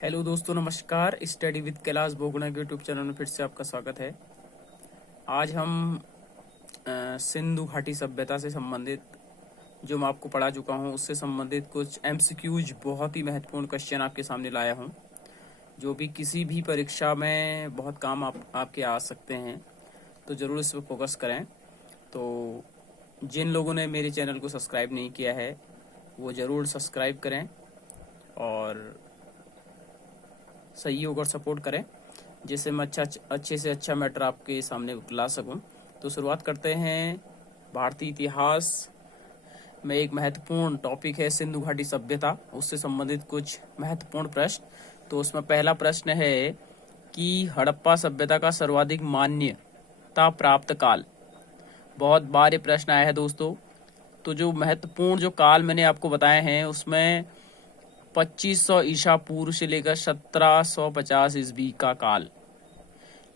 Hello दोस्तों, नमस्कार। Study with Kailash Bogna के यूट्यूब चैनल में फिर से आपका स्वागत है। आज हम सिंधु घाटी सभ्यता से संबंधित जो मैं आपको पढ़ा चुका हूँ उससे संबंधित कुछ एमसीक्यूज, बहुत ही महत्वपूर्ण क्वेश्चन आपके सामने लाया हूँ, जो भी किसी भी परीक्षा में बहुत काम आपके आ सकते हैं। तो ज़रूर इस पर फोकस करें। तो जिन लोगों ने मेरे चैनल को सब्सक्राइब नहीं किया है वो ज़रूर सब्सक्राइब करें और सहयोग और सपोर्ट करें, जिससे मैं अच्छे से अच्छा मैटर आपके सामने ला सकूं। तो शुरुआत करते हैं। भारतीय इतिहास में एक महत्वपूर्ण टॉपिक है सिंधु घाटी सभ्यता, उससे संबंधित कुछ महत्वपूर्ण प्रश्न। तो उसमें पहला प्रश्न है कि हड़प्पा सभ्यता का सर्वाधिक मान्यता प्राप्त काल। बहुत बार ये प्रश्न आया है दोस्तों। तो जो महत्वपूर्ण जो काल मैंने आपको बताए हैं उसमें 2500 ईसा पूर्व से लेकर 1750 ईस्वी का काल,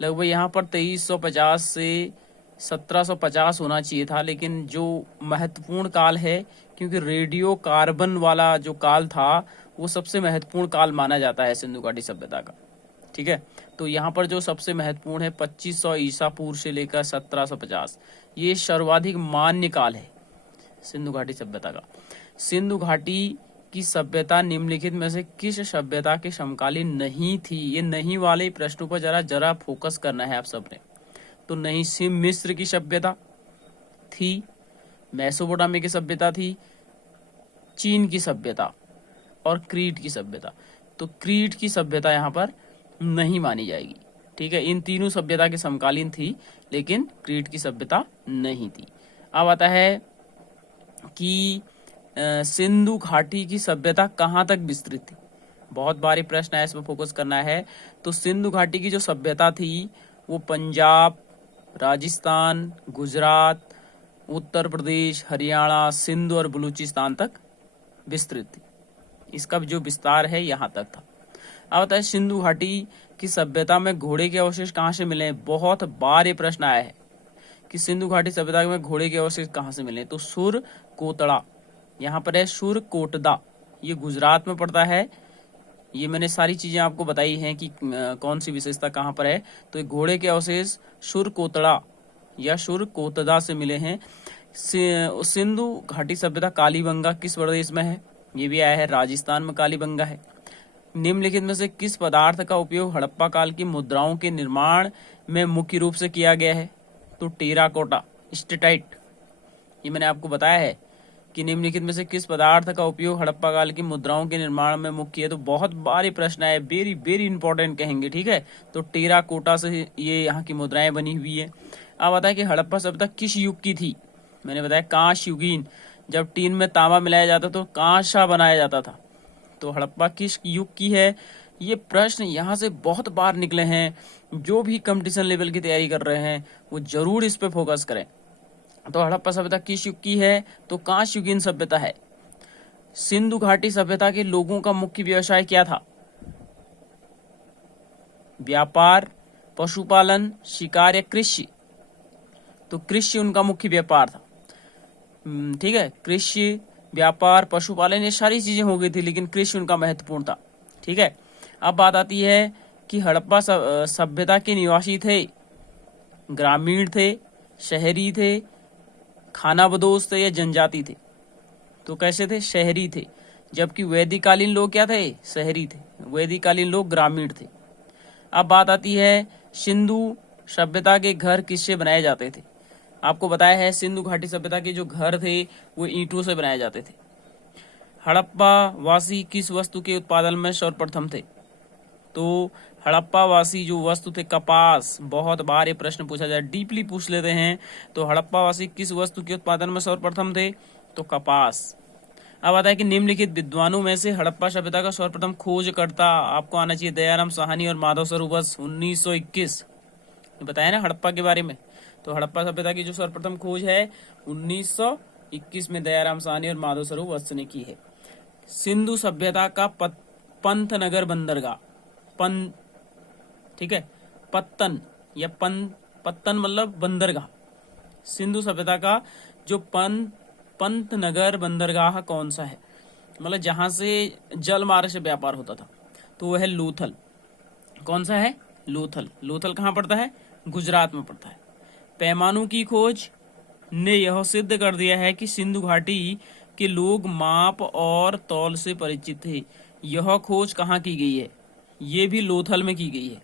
लगभग यहाँ पर 2350 से 1750 होना चाहिए था, लेकिन जो महत्वपूर्ण काल है, क्योंकि रेडियो कार्बन वाला जो काल था वो सबसे महत्वपूर्ण काल माना जाता है सिंधु घाटी सभ्यता का। ठीक है, तो यहाँ पर जो सबसे महत्वपूर्ण है 2500 ईसा पूर्व से लेकर 1750, ये सर्वाधिक मान्य काल है सिंधु घाटी सभ्यता का। सिंधु घाटी की सभ्यता निम्नलिखित में से किस सभ्यता के समकालीन नहीं थी? ये नहीं वाले प्रश्नों पर जरा फोकस करना है आप सबने। तो नहीं, सिम मिस्र की सभ्यता थी, मेसोपोटामिया की सभ्यता थी, चीन की सभ्यता और क्रीट की सभ्यता। तो क्रीट की सभ्यता यहाँ पर नहीं मानी जाएगी। ठीक है, इन तीनों सभ्यता के समकालीन थी, लेकिन क्रीट की सभ्यता नहीं थी। अब आता है कि सिंधु घाटी की सभ्यता कहाँ तक विस्तृत थी। बहुत बारी प्रश्न है, इस पर फोकस करना है। तो सिंधु घाटी की जो सभ्यता थी वो पंजाब, राजस्थान, गुजरात, उत्तर प्रदेश, हरियाणा, सिंध और बलूचिस्तान तक विस्तृत थी। इसका जो विस्तार है यहाँ तक था। अब आता है सिंधु घाटी की सभ्यता में घोड़े के अवशेष कहाँ से मिले। बहुत बार ये प्रश्न आया है कि सिंधु घाटी सभ्यता में घोड़े के अवशेष कहाँ से मिले। तो सुर कोतड़ा, यहाँ पर है सुर कोटदा, ये गुजरात में पड़ता है। ये मैंने सारी चीजें आपको बताई हैं कि कौन सी विशेषता कहाँ पर है। तो ये घोड़े के अवशेष सुर कोतड़ा या सुर कोतदा से मिले हैं। सिंधु घाटी सभ्यता कालीबंगा किस प्रदेश में है? ये भी आया है, राजस्थान में कालीबंगा है। निम्नलिखित में से किस पदार्थ का उपयोग हड़प्पा काल की मुद्राओं के निर्माण में मुख्य रूप से किया गया है? तो टेराकोटा, स्टेटाइट। ये मैंने आपको बताया है कि निम्नलिखित में से किस पदार्थ का उपयोग हड़प्पा काल की मुद्राओं के निर्माण में मुख्य है। तो बहुत बार ये प्रश्न है, वेरी वेरी इंपॉर्टेंट कहेंगे। ठीक है, तो टेराकोटा से ये यहाँ की मुद्राएं बनी हुई है। अब बताया कि हड़प्पा सभ्यता किस युग की थी। मैंने बताया कांस्य युगीन, जब टीन में तांबा मिलाया जाता तो कांसा बनाया जाता था। तो हड़प्पा किस युग की है? ये प्रश्न यहाँ से बहुत बार निकले हैं। जो भी कंपटीशन लेवल की तैयारी कर रहे हैं वो जरूर इस पे फोकस करें। तो हड़प्पा सभ्यता किस युग की है? तो कांस्य युगीन सभ्यता है। सिंधु घाटी सभ्यता के लोगों का मुख्य व्यवसाय क्या था? व्यापार, पशुपालन, शिकार या कृषि? तो कृषि उनका मुख्य व्यापार था। ठीक है, कृषि, व्यापार, पशुपालन, ये सारी चीजें हो गई थी, लेकिन कृषि उनका महत्वपूर्ण था। ठीक है, अब बात आती है कि हड़प्पा सभ्यता के निवासी थे, ग्रामीण थे, शहरी थे, खानाबदोश थे या जनजाति थे? तो कैसे थे? शहरी थे। जबकि वैदिककालीन लोग क्या थे? शहरी थे। वैदिककालीन लोग ग्रामीण थे। अब बात आती है सिंधु सभ्यता के घर किससे बनाए जाते थे। आपको बताया है सिंधु घाटी सभ्यता के जो घर थे वो ईंटों से बनाए जाते थे। हड़प्पा वासी किस वस्तु के उत्पादन में सर्वप्रथम थे? तो हड़प्पा वासी जो वस्तु थे कपास। बहुत बार ये प्रश्न पूछा जाए, डीपली पूछ लेते हैं। तो हड़प्पा वासी किस वस्तु के उत्पादन में सर्वप्रथम थे? तो कपास। अब आता है कि निम्नलिखित विद्वानों में से हड़प्पा सभ्यता का सर्वप्रथम खोजकर्ता आपको आना चाहिए दयाराम साहनी और माधव स्वरूप 1921। बताया ना हड़प्पा के बारे में। तो हड़प्पा सभ्यता की जो सर्वप्रथम खोज है 1921 में दयाराम साहनी और माधव स्वरूप वत्स ने की है। सिंधु सभ्यता का पंतनगर बंदरगाह, ठीक है, पत्तन या पत्तन मतलब बंदरगाह। सिंधु सभ्यता का जो पंतनगर बंदरगाह कौन सा है? मतलब जहां से जल मार्ग से व्यापार होता था। तो वो है लोथल। कौन सा है? लोथल। लोथल कहाँ पड़ता है? गुजरात में पड़ता है। पैमानों की खोज ने यह सिद्ध कर दिया है कि सिंधु घाटी के लोग माप और तौल से परिचित थे। यह खोज कहाँ की गई है? ये भी लोथल में की गई है।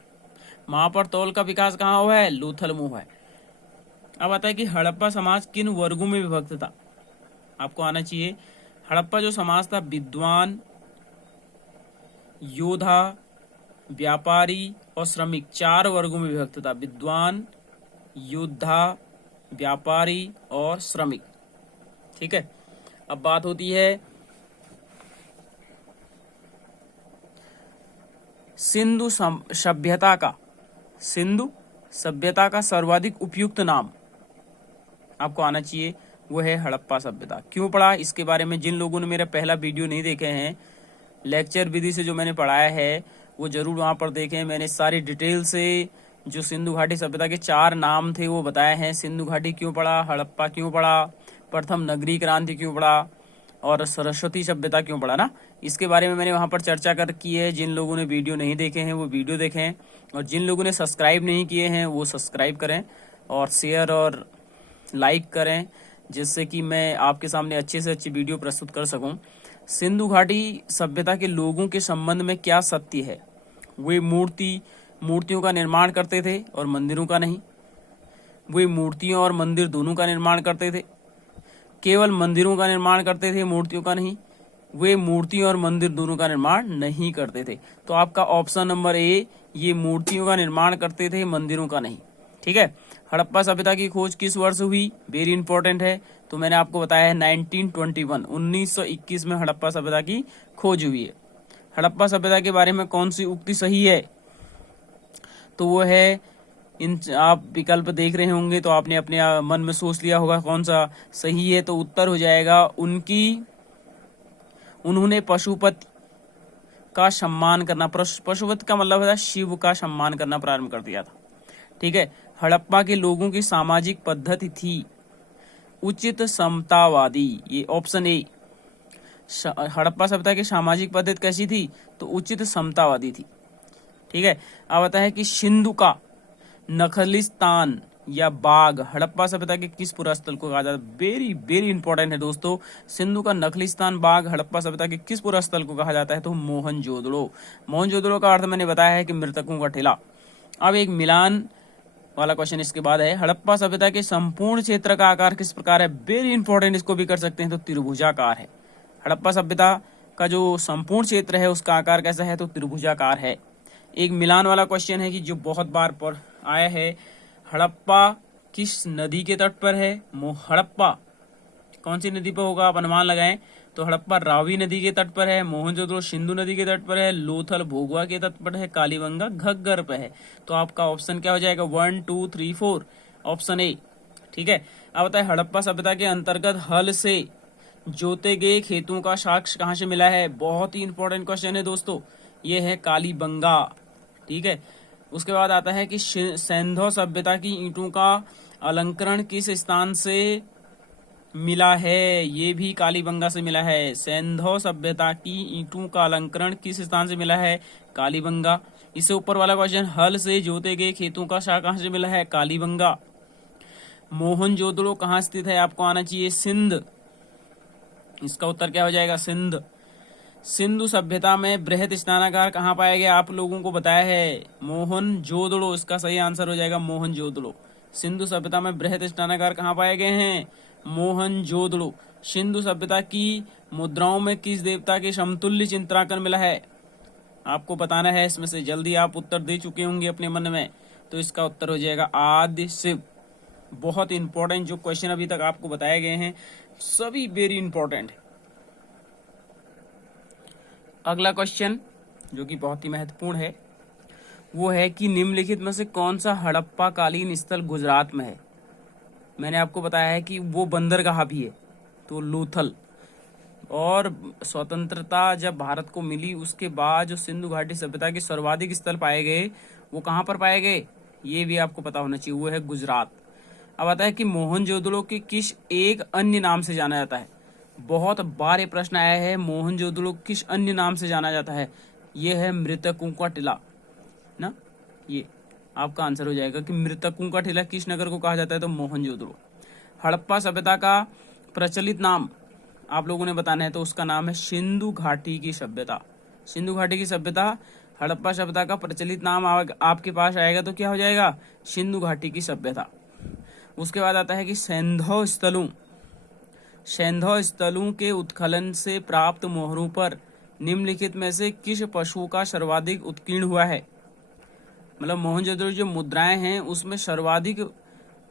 माप और तौल का विकास कहाँ हुआ है? लोथल में हुआ है। अब आता है कि हड़प्पा समाज किन वर्गों में विभक्त था? आपको आना चाहिए। हड़प्पा जो समाज था, विद्वान, योद्धा, व्यापारी और श्रमिक, 4 वर्गों में विभक्त था। विद्वान, योद्धा, व्यापारी और श्रमिक। ठीक है। अब बात होती है सिंधु सभ्यता का। सिंधु सभ्यता का सर्वाधिक उपयुक्त नाम आपको आना चाहिए, वो है हड़प्पा सभ्यता। क्यों पढ़ा? इसके बारे में जिन लोगों ने मेरा पहला वीडियो नहीं देखे हैं, लेक्चर विधि से जो मैंने पढ़ाया है, वो जरूर वहां पर देखें। मैंने सारी डिटेल से जो सिंधु घाटी सभ्यता के 4 नाम थे वो बताए हैं। सिंधु घाटी क्यों पढ़ा, हड़प्पा क्यों पढ़ा, प्रथम नगरीय क्रांति क्यों पढ़ा और सरस्वती सभ्यता क्यों पढ़ा ना, इसके बारे में मैंने वहां पर चर्चा कर की है। जिन लोगों ने वीडियो नहीं देखे हैं वो वीडियो देखें, और जिन लोगों ने सब्सक्राइब नहीं किए हैं वो सब्सक्राइब करें और शेयर और लाइक करें, जिससे कि मैं आपके सामने अच्छे से अच्छी वीडियो प्रस्तुत कर सकूं। सिंधु घाटी सभ्यता के लोगों के संबंध में क्या सत्य है? वे मूर्तियों का निर्माण करते थे और मंदिरों का नहीं। वे मूर्तियों और मंदिर दोनों का निर्माण करते थे। केवल मंदिरों का निर्माण करते थे, मूर्तियों का नहीं। वे मूर्तियों और मंदिर दोनों का निर्माण नहीं करते थे। तो आपका ऑप्शन नंबर ए, ये मूर्तियों का निर्माण करते थे, मंदिरों का नहीं। ठीक है। हड़प्पा सभ्यता की खोज किस वर्ष हुई? वेरी इंपॉर्टेंट है। तो मैंने आपको बताया है 1921, 1921 में हड़प्पा सभ्यता की खोज हुई है। हड़प्पा सभ्यता के बारे में कौन सी उक्ति सही है? तो वो है, आप विकल्प देख रहे होंगे तो आपने अपने मन में सोच लिया होगा कौन सा सही है। तो उत्तर हो जाएगा उन्होंने पशुपति का सम्मान करना, पशुपति का मतलब है शिव का सम्मान करना प्रारंभ कर दिया था। ठीक है। हड़प्पा के लोगों की सामाजिक पद्धति थी उचित समतावादी। ये ऑप्शन ए। हड़प्पा सभ्यता की सामाजिक पद्धति कैसी थी? तो उचित समतावादी थी। ठीक है। अब आता है कि सिंधु का नखलिस्तान या बाग हड़प्पा सभ्यता के किस पुरास्थल को कहा जाता है? वेरी वेरी इंपॉर्टेंट है दोस्तों। सिंधु का नखलिस्तान बाग हड़प्पा सभ्यता के किस पुरास्थल को कहा जाता है? तो मोहनजोदड़ो। मोहनजोदड़ो का अर्थ मैंने बताया है कि मृतकों का ठेला। अब एक मिलान वाला क्वेश्चन इसके बाद है, हड़प्पा सभ्यता के संपूर्ण क्षेत्र का आकार किस प्रकार है? वेरी इंपॉर्टेंट, इसको भी कर सकते हैं। तो त्रिभुजाकार है। हड़प्पा सभ्यता का जो संपूर्ण क्षेत्र है उसका आकार कैसा है? तो त्रिभुजाकार है। एक मिलान वाला क्वेश्चन है कि जो बहुत बार पर आया है, हड़प्पा किस नदी के तट पर है? हड़प्पा कौन सी नदी पर होगा? आप अनुमान लगाएं। तो हड़प्पा रावी नदी के तट पर है, मोहनजोदड़ो सिंधु नदी के तट पर है, लोथल भोगवा के तट पर है, कालीबंगा घग्गर पर है। तो आपका ऑप्शन क्या हो जाएगा? 1 2 3 4, ऑप्शन ए। ठीक है। अब बताए हड़प्पा सभ्यता के अंतर्गत हल से जोते गए खेतों का साक्ष्य कहाँ से मिला है? बहुत ही इंपॉर्टेंट क्वेश्चन है दोस्तों, ये है कालीबंगा। ठीक है। उसके बाद आता है कि सिंधु सभ्यता की ईंटों का अलंकरण किस स्थान से मिला है? ये भी कालीबंगा से मिला है। सिंधु सभ्यता की ईंटों का अलंकरण किस स्थान से मिला है? कालीबंगा। इससे ऊपर वाला क्वेश्चन, हल से जोते गए खेतों का साक्ष्य कहाँ से मिला है? कालीबंगा। मोहनजोदड़ो कहाँ स्थित है? आपको आना चाहिए सिंध। इसका उत्तर क्या हो जाएगा? सिंध। सिंधु सभ्यता में बृहद स्नानागार कहाँ पाया गया? आप लोगों को बताया है मोहनजोदड़ो। इसका सही आंसर हो जाएगा मोहनजोदड़ो। सिंधु सभ्यता में बृहद स्नानागार कहाँ पाए गए हैं? मोहनजोदड़ो। सिंधु सभ्यता की मुद्राओं में किस देवता के समतुल्य चित्रांकन मिला है? आपको बताना है। इसमें से जल्दी आप उत्तर दे चुके होंगे अपने मन में। तो इसका उत्तर हो जाएगा आदि शिव। बहुत इंपॉर्टेंट जो क्वेश्चन अभी तक आपको बताए गए हैं सभी वेरी इंपॉर्टेंट है। अगला क्वेश्चन जो कि बहुत ही महत्वपूर्ण है वो है कि निम्नलिखित में से कौन सा हड़प्पा कालीन स्थल गुजरात में है? मैंने आपको बताया है कि वो बंदरगाह भी है। तो लोथल। और स्वतंत्रता जब भारत को मिली उसके बाद जो सिंधु घाटी सभ्यता के सर्वाधिक स्थल पाए गए वो कहाँ पर पाए गए? ये भी आपको पता होना चाहिए, वो है गुजरात। अब आता है कि मोहनजोदड़ो के किस एक अन्य नाम से जाना जाता है? बहुत बार ये प्रश्न आया है, मोहनजोदड़ो किस अन्य नाम से जाना जाता है? ये है मृतकों का टीला ना, ये आपका आंसर हो जाएगा कि मृतकों का टीला किस नगर को कहा जाता है, तो मोहनजोदड़ो। हड़प्पा सभ्यता का प्रचलित नाम आप लोगों ने बताना है, तो उसका नाम है सिंधु घाटी की सभ्यता। सिंधु घाटी की सभ्यता, हड़प्पा सभ्यता का प्रचलित नाम आपके पास आएगा तो क्या हो जाएगा, सिंधु घाटी की सभ्यता। उसके बाद आता है कि सैंधव स्थलों, सैंधव स्थलों के उत्खनन से प्राप्त मोहरों पर निम्नलिखित में से किस पशु का सर्वाधिक उत्कीर्ण हुआ है। मतलब मोहनजोदड़ो जो मुद्राएं हैं उसमें सर्वाधिक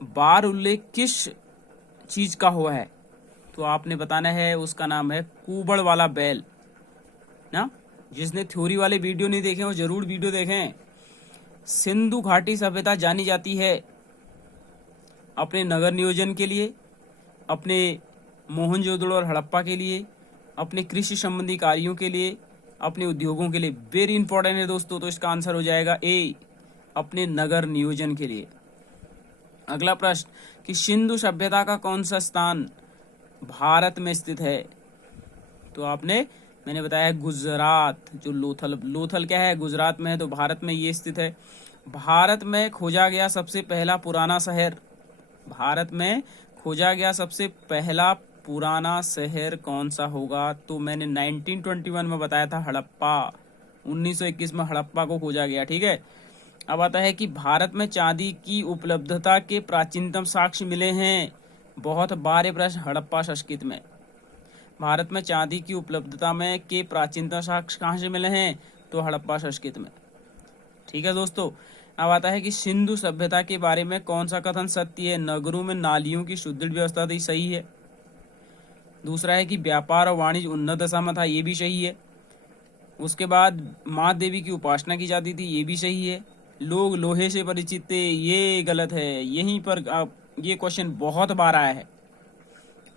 बार उल्लेख किस चीज का हुआ है, तो आपने बताना है, उसका नाम है कुबड़ वाला बैल ना। जिसने थ्योरी वाले वीडियो नहीं देखे वो जरूर वीडियो देखें। सिंधु घाटी सभ्यता जानी जाती है अपने नगर नियोजन के लिए, अपने मोहनजोदड़ो और हड़प्पा के लिए, अपने कृषि संबंधी कार्यों के लिए, अपने उद्योगों के लिए। वेरी इंपॉर्टेंट है दोस्तों, तो इसका आंसर हो जाएगा ए, अपने नगर नियोजन के लिए। अगला प्रश्न कि सिंधु सभ्यता का कौन सा स्थान भारत में स्थित है, तो मैंने बताया गुजरात। जो लोथल क्या है, गुजरात में है, तो भारत में ये स्थित है। भारत में खोजा गया सबसे पहला पुराना शहर, भारत में खोजा गया सबसे पहला पुराना शहर कौन सा होगा, तो मैंने 1921 में बताया था हड़प्पा। 1921 में हड़प्पा को खोजा गया। ठीक है, अब आता है कि भारत में चांदी की उपलब्धता के प्राचीनतम साक्ष्य मिले हैं। बहुत बार प्रश्न हड़प्पा संस्कृति में, भारत में चांदी की उपलब्धता में के प्राचीनतम साक्ष्य कहाँ से मिले हैं, तो हड़प्पा संस्कृति में। ठीक है दोस्तों, अब आता है कि सिंधु सभ्यता के बारे में कौन सा कथन सत्य है। नगरों में नालियों की सुदृढ़ व्यवस्था थी, सही है। दूसरा है कि व्यापार और वाणिज्य उन्नत दशा में था, ये भी सही है। उसके बाद माँ देवी की उपासना की जाती थी, ये भी सही है। लोग लोहे से परिचित थे, ये गलत है। यहीं पर ये क्वेश्चन बहुत बार आया है।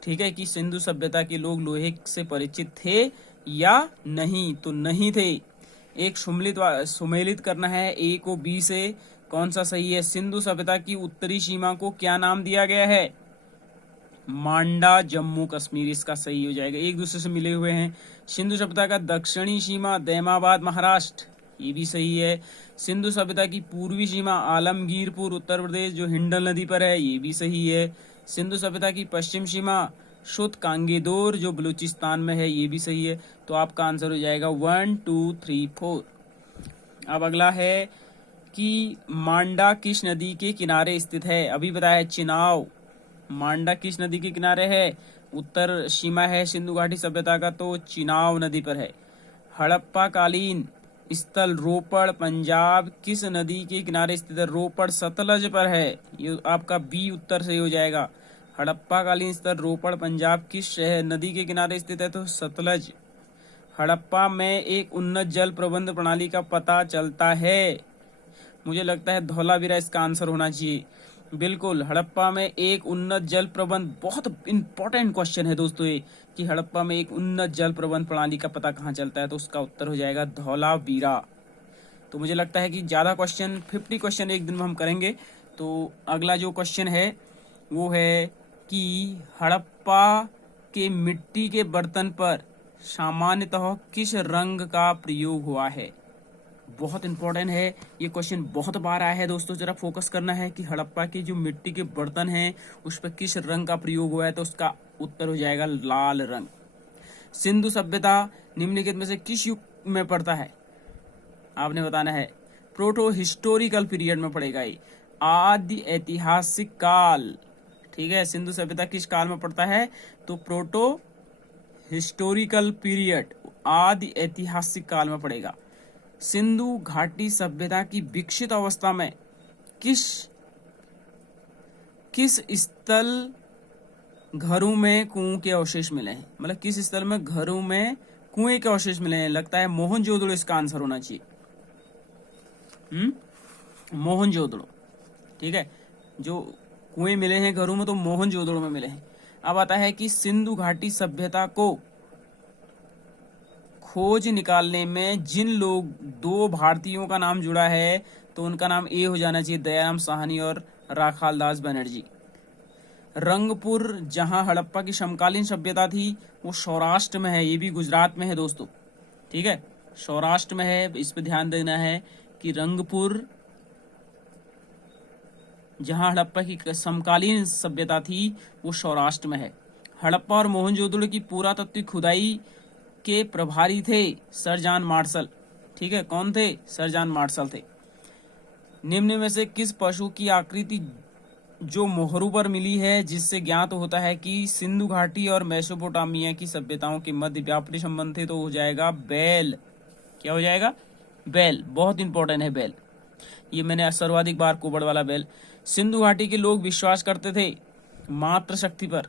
ठीक है, कि सिंधु सभ्यता के लोग लोहे से परिचित थे या नहीं, तो नहीं थे। एक सुमेलित करना है ए को बी से, कौन सा सही है। सिंधु सभ्यता की उत्तरी सीमा को क्या नाम दिया गया है, मांडा जम्मू कश्मीर, इसका सही हो जाएगा। एक दूसरे से मिले हुए हैं। सिंधु सभ्यता का दक्षिणी सीमा दैमाबाद महाराष्ट्र, ये भी सही है। सिंधु सभ्यता की पूर्वी सीमा आलमगीरपुर उत्तर प्रदेश जो हिंडल नदी पर है, ये भी सही है। सिंधु सभ्यता की पश्चिम सीमा शुद्ध कांगेदोर जो बलूचिस्तान में है, ये भी सही है। तो आपका आंसर हो जाएगा 1 2 3 4। अब अगला है कि मांडा किस नदी के किनारे स्थित है। अभी बताया है चिनाव, मांडा किस नदी के किनारे है, उत्तर सीमा है सिंधु घाटी सभ्यता का, तो चिनाव नदी पर है। हड़प्पा कालीन स्थल रोपड़ पंजाब किस नदी के किनारे स्थित है, रोपड़ सतलज पर है, ये आपका बी उत्तर से हो जाएगा। हड़प्पा कालीन स्थल रोपड़ पंजाब किस शहर नदी के किनारे स्थित है, तो सतलज। हड़प्पा में एक उन्नत जल प्रबंध प्रणाली का पता चलता है, मुझे लगता है धौलावीरा इसका आंसर होना चाहिए। बिल्कुल, हड़प्पा में एक उन्नत जल प्रबंध, बहुत इंपॉर्टेंट क्वेश्चन है दोस्तों ये, कि हड़प्पा में एक उन्नत जल प्रबंध प्रणाली का पता कहाँ चलता है, तो उसका उत्तर हो जाएगा धौलावीरा। तो मुझे लगता है कि ज्यादा क्वेश्चन 50 क्वेश्चन एक दिन में हम करेंगे। तो अगला जो क्वेश्चन है वो है कि हड़प्पा के मिट्टी के बर्तन पर सामान्यतः किस रंग का प्रयोग हुआ है। बहुत इंपॉर्टेंट है ये क्वेश्चन, बहुत बार आया है दोस्तों। जरा फोकस करना है कि हड़प्पा के जो मिट्टी के बर्तन हैं उस पर किस रंग का प्रयोग हुआ है, तो उसका उत्तर हो जाएगा लाल रंग। सिंधु सभ्यता निम्नलिखित में से किस युग में पड़ता है, आपने बताना है। प्रोटो हिस्टोरिकल पीरियड में पड़ेगा ये, आदि ऐतिहासिक काल। ठीक है, सिंधु सभ्यता किस काल में पड़ता है, तो प्रोटो हिस्टोरिकल पीरियड, आदि ऐतिहासिक काल में पड़ेगा। सिंधु घाटी सभ्यता की विकसित अवस्था में किस स्थल घरों में कुओं के अवशेष मिले हैं, मतलब किस स्थल में घरों में कुएं के अवशेष मिले हैं। लगता है मोहनजोदड़ो इसका आंसर होना चाहिए। मोहनजोदड़ो, ठीक है, जो कुएं मिले हैं घरों में तो मोहनजोदड़ो में मिले हैं। अब आता है कि सिंधु घाटी सभ्यता को खोज निकालने में जिन लोग 2 भारतीयों का नाम जुड़ा है, तो उनका नाम ए हो जाना चाहिए, दयाराम साहनी और राखाल दास बनर्जी। रंगपुर जहां हड़प्पा की समकालीन सभ्यता थी वो सौराष्ट्र में है, ये भी गुजरात में है दोस्तों। ठीक है, सौराष्ट्र में है। इस पे ध्यान देना है कि रंगपुर, जहां हड़प्पा की समकालीन सभ्यता थी, वो सौराष्ट्र में है। हड़प्पा और मोहनजोदड़ो की पुरातत्व खुदाई के प्रभारी थे सर जॉन मार्शल। ठीक है, कौन थे? सर जॉन मार्शल थे। निम्न में से किस पशु की आकृति जो मोहरू पर मिली है, जिससे ज्ञात होता है कि सिंधु घाटी और मेसोपोटामिया की सभ्यताओं के मध्य व्यापारी संबंध थे? तो हो जाएगा बैल। क्या हो जाएगा? बैल। बहुत इंपॉर्टेंट है बैल। ये मैंने सर्वाधिक बार कोबड़ वाला बैल। सिंधु घाटी के लोग विश्वास करते थे मातृ शक्ति पर।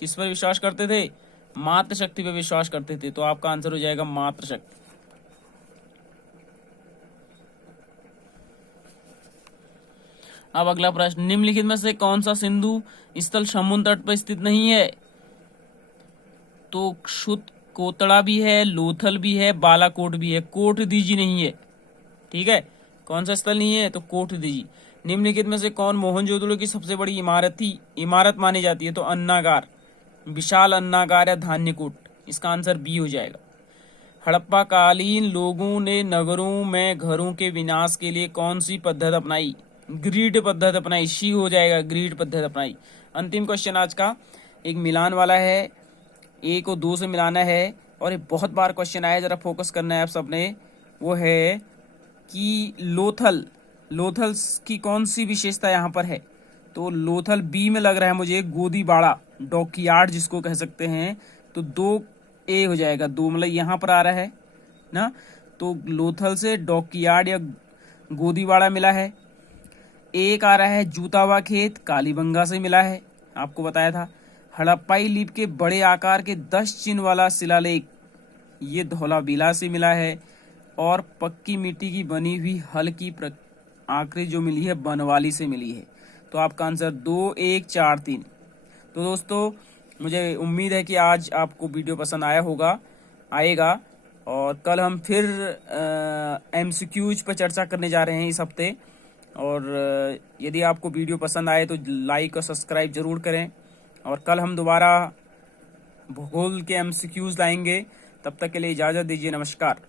किस पर विश्वास करते थे? मातृ शक्ति पर विश्वास करते थे। तो आपका आंसर हो जाएगा मातृ शक्ति। अब अगला प्रश्न, निम्नलिखित में से कौन सा सिंधु स्थल समुद्र तट पर स्थित नहीं है? तो क्षुत कोतड़ा भी है, लोथल भी है, बालाकोट भी है, कोट दीजी नहीं है। ठीक है, कौन सा स्थल नहीं है? तो कोट दीजी। निम्नलिखित में से कौन मोहनजोदड़ो की सबसे बड़ी इमारत मानी जाती है? तो अन्नागार, विशाल अन्नागार या धान्यकूट। इसका आंसर बी हो जाएगा। हड़प्पा कालीन लोगों ने नगरों में घरों के विनाश के लिए कौन सी पद्धति अपनाई? ग्रीड पद्धति अपनाई। शी हो जाएगा, ग्रीड पद्धति अपनाई। अंतिम क्वेश्चन आज का, एक मिलान वाला है, ए को 2 से मिलाना है और ये बहुत बार क्वेश्चन आया, जरा फोकस करना है आप सबने। वो है कि लोथल की कौन सी विशेषता यहाँ पर है? तो लोथल बी में लग रहा है मुझे, गोदीबाड़ा, डॉकयार्ड जिसको कह सकते हैं। तो 2 ए हो जाएगा, 2 मतलब यहाँ पर आ रहा है ना। तो लोथल से डॉकयार्ड या गोदीबाड़ा मिला है। एक आ रहा है जूतावा खेत, कालीबंगा से मिला है, आपको बताया था। हड़प्पाई लिपि के बड़े आकार के 10 चिन्ह वाला शिलालेख, ये धौलावीरा से मिला है। और पक्की मिट्टी की बनी हुई हल की आकृति जो मिली है, बनवाली से मिली है। तो आपका आंसर 2, 1, 4, 3। तो दोस्तों, मुझे उम्मीद है कि आज आपको वीडियो पसंद आएगा। और कल हम फिर MCQs पर चर्चा करने जा रहे हैं इस हफ्ते। और यदि आपको वीडियो पसंद आए तो लाइक और सब्सक्राइब जरूर करें। और कल हम दोबारा भूगोल के MCQs लाएंगे। तब तक के लिए इजाज़त दीजिए। नमस्कार।